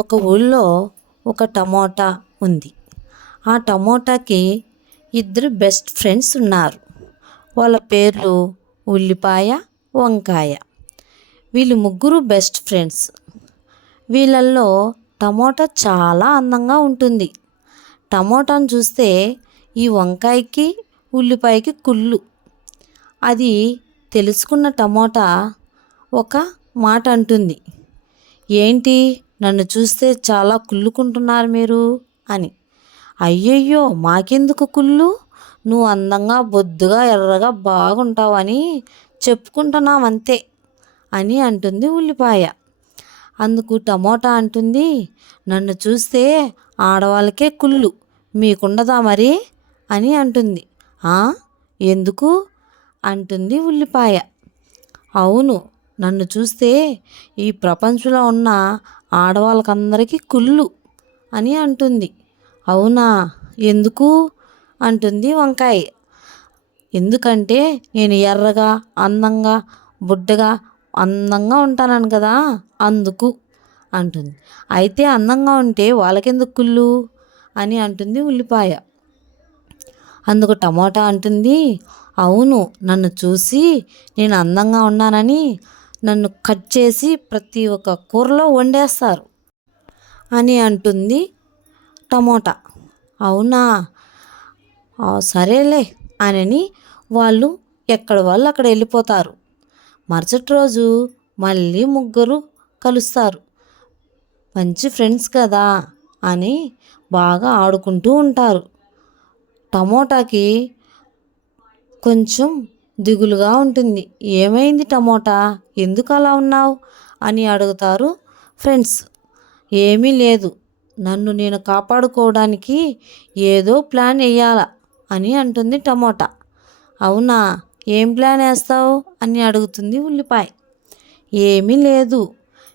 ఒక ఊళ్ళో ఒక టమోటా ఉంది. ఆ టమోటాకి ఇద్దరు బెస్ట్ ఫ్రెండ్స్ ఉన్నారు. వాళ్ళ పేర్లు ఉల్లిపాయ, వంకాయ. వీళ్ళు ముగ్గురు బెస్ట్ ఫ్రెండ్స్. వీళ్ళల్లో టమోటా చాలా అందంగా ఉంటుంది. టమోటాను చూస్తే ఈ వంకాయకి, ఉల్లిపాయకి కుళ్ళు. అది తెలుసుకున్న టమోటా ఒక మాట అంటుంది. ఏంటి, నన్ను చూస్తే చాలా కుళ్ళుకుంటున్నారు మీరు అని. అయ్యయ్యో, మాకెందుకు కుళ్ళు? నువ్వు అందంగా, బొద్దుగా, ఎర్రగా బాగుంటావని చెప్పుకుంటున్నావంతే అని అంటుంది ఉల్లిపాయ. అందుకు టమోటా అంటుంది, నన్ను చూస్తే ఆడవాళ్ళకే కుళ్ళు, మీకుండదా మరి అని అంటుంది. ఆ, ఎందుకు అంటుంది ఉల్లిపాయ. అవును, నన్ను చూస్తే ఈ ప్రపంచంలో ఉన్న ఆడవాళ్ళకందరికీ కుళ్ళు అని అంటుంది. అవునా, ఎందుకు అంటుంది వంకాయ. ఎందుకంటే నేను ఎర్రగా, అందంగా, బుడ్డగా, అందంగా ఉంటానని కదా, అందుకు అంటుంది. అయితే అందంగా ఉంటే వాళ్ళకెందుకు కుళ్ళు అని అంటుంది ఉల్లిపాయ. అందుకు టమోటా అంటుంది, అవును, నన్ను చూసి నేను అందంగా ఉన్నానని నన్ను కట్ చేసి ప్రతి ఒక్క కూరలో వండేస్తారు అని అంటుంది టమోటా. అవునా, సరేలే అని వాళ్ళు ఎక్కడ వాళ్ళు అక్కడ వెళ్ళిపోతారు. మరుసటి రోజు మళ్ళీ ముగ్గురు కలుస్తారు. మంచి ఫ్రెండ్స్ కదా అని బాగా ఆడుకుంటూ ఉంటారు. టమోటాకి కొంచెం దిగులుగా ఉంటుంది. ఏమైంది టమోటా, ఎందుకు అలా ఉన్నావు అని అడుగుతారు ఫ్రెండ్స్. ఏమీ లేదు, నన్ను నేను కాపాడుకోవడానికి ఏదో ప్లాన్ వేయాల అని అంటుంది టమోటా. అవునా, ఏం ప్లాన్ వేస్తావు అని అడుగుతుంది ఉల్లిపాయ. ఏమీ లేదు,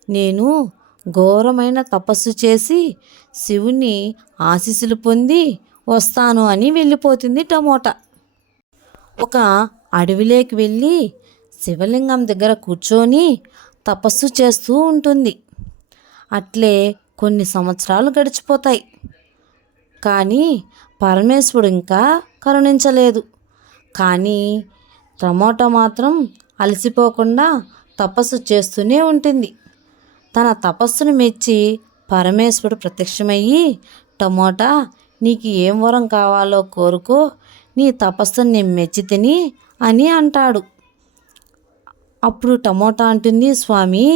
నేను ఘోరమైన తపస్సు చేసి శివుని ఆశీస్సులు పొంది వస్తాను అని వెళ్ళిపోతుంది టమోటా. ఒక అడవిలోకి వెళ్ళి శివలింగం దగ్గర కూర్చొని తపస్సు చేస్తూ ఉంటుంది. అట్లే కొన్ని సంవత్సరాలు గడిచిపోతాయి. కానీ పరమేశ్వరుడు ఇంకా కరుణించలేదు. కానీ టమోటా మాత్రం అలసిపోకుండా తపస్సు చేస్తూనే ఉంటుంది. తన తపస్సును మెచ్చి పరమేశ్వరుడు ప్రత్యక్షమయ్యి, టమోటా, నీకు ఏం వరం కావాలో కోరుకో, నీ తపస్సును నేను మెచ్చి తిని అని అంటాడు. అప్పుడు టమోటా అంటుంది, స్వామి,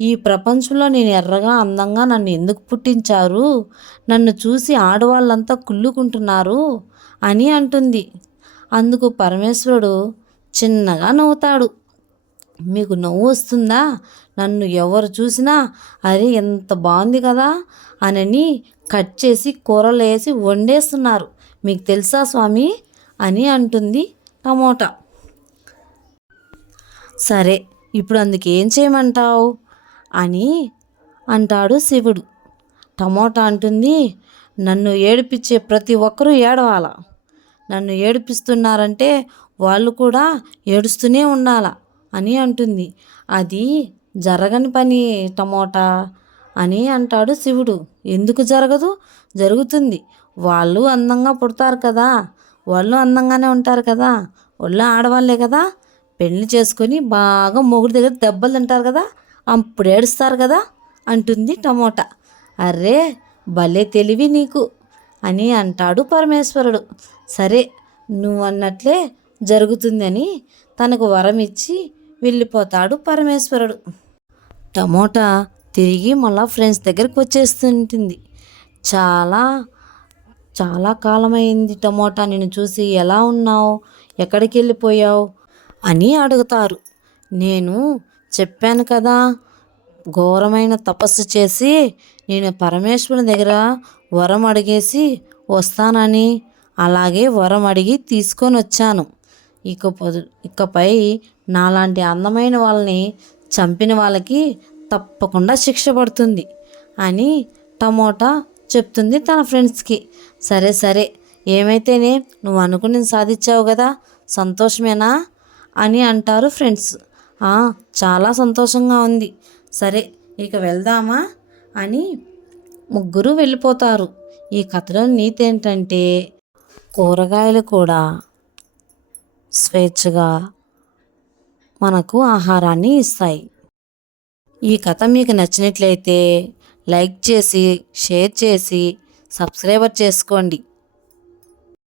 ఈ ప్రపంచంలో నేను ఎర్రగా, అందంగా నన్ను ఎందుకు పుట్టించారు? నన్ను చూసి ఆడవాళ్ళంతా కుళ్ళుకుంటున్నారు అని అంటుంది. అందుకు పరమేశ్వరుడు చిన్నగా నవ్వుతాడు. మీకు నవ్వు వస్తుందా? నన్ను ఎవరు చూసినా అరే ఎంత బాగుంది కదా అని కట్ చేసి కూరలు వేసి వండేస్తున్నారు, మీకు తెలుసా స్వామి అని అంటుంది టమోటా. సరే, ఇప్పుడు అందుకు ఏం చేయమంటావు అని అంటాడు శివుడు. టమోటా అంటుంది, నన్ను ఏడిపించే ప్రతి ఒక్కరూ ఏడవాల. నన్ను ఏడిపిస్తున్నారంటే వాళ్ళు కూడా ఏడుస్తూనే ఉండాల అని అంటుంది. అది జరగని పని టమోటా అని అంటాడు శివుడు. ఎందుకు జరగదు? జరుగుతుంది. వాళ్ళు అందంగా పుడతారు కదా, వాళ్ళు అందంగానే ఉంటారు కదా, వాళ్ళు ఆడవాళ్ళే కదా, పెళ్లి చేసుకొని బాగా మొగుడు దగ్గర దెబ్బలు తింటారు కదా, అప్పుడు ఏడుస్తారు కదా అంటుంది టమోటా. అర్రే, భలే తెలివి నీకు అని అంటాడు పరమేశ్వరుడు. సరే, నువ్వు అన్నట్లే జరుగుతుందని తనకు వరం ఇచ్చి వెళ్ళిపోతాడు పరమేశ్వరుడు. టమోటా తిరిగి మళ్ళా ఫ్రెండ్స్ దగ్గరికి వచ్చేస్తుంటుంది. చాలా చాలా కాలమైంది టమోటా నిన్ను చూసి, ఎలా ఉన్నావు, ఎక్కడికి వెళ్ళిపోయావు అని అడుగుతారు. నేను చెప్పాను కదా, ఘోరమైన తపస్సు చేసి నేను పరమేశ్వరుని దగ్గర వరం అడిగేసి వస్తానని, అలాగే వరం అడిగి తీసుకొని వచ్చాను. ఇకపై నాలాంటి అందమైన వాళ్ళని చంపిన వాళ్ళకి తప్పకుండా శిక్ష పడుతుంది అని టమోటా చెప్తుంది తన ఫ్రెండ్స్కి. సరే సరే, ఏమైతేనే నువ్వు అనుకుని సాధించావు కదా, సంతోషమేనా అని అంటారు ఫ్రెండ్స్. చాలా సంతోషంగా ఉంది. సరే, ఇక వెళ్దామా అని ముగ్గురు వెళ్ళిపోతారు. ఈ కథలో నీతి ఏంటంటే కూరగాయలు కూడా స్వేచ్ఛగా మనకు ఆహారాన్ని ఇస్తాయి. ఈ కథ మీకు నచ్చినట్లయితే లైక్ చేసి, షేర్ చేసి, సబ్స్క్రైబర్ చేసుకోండి.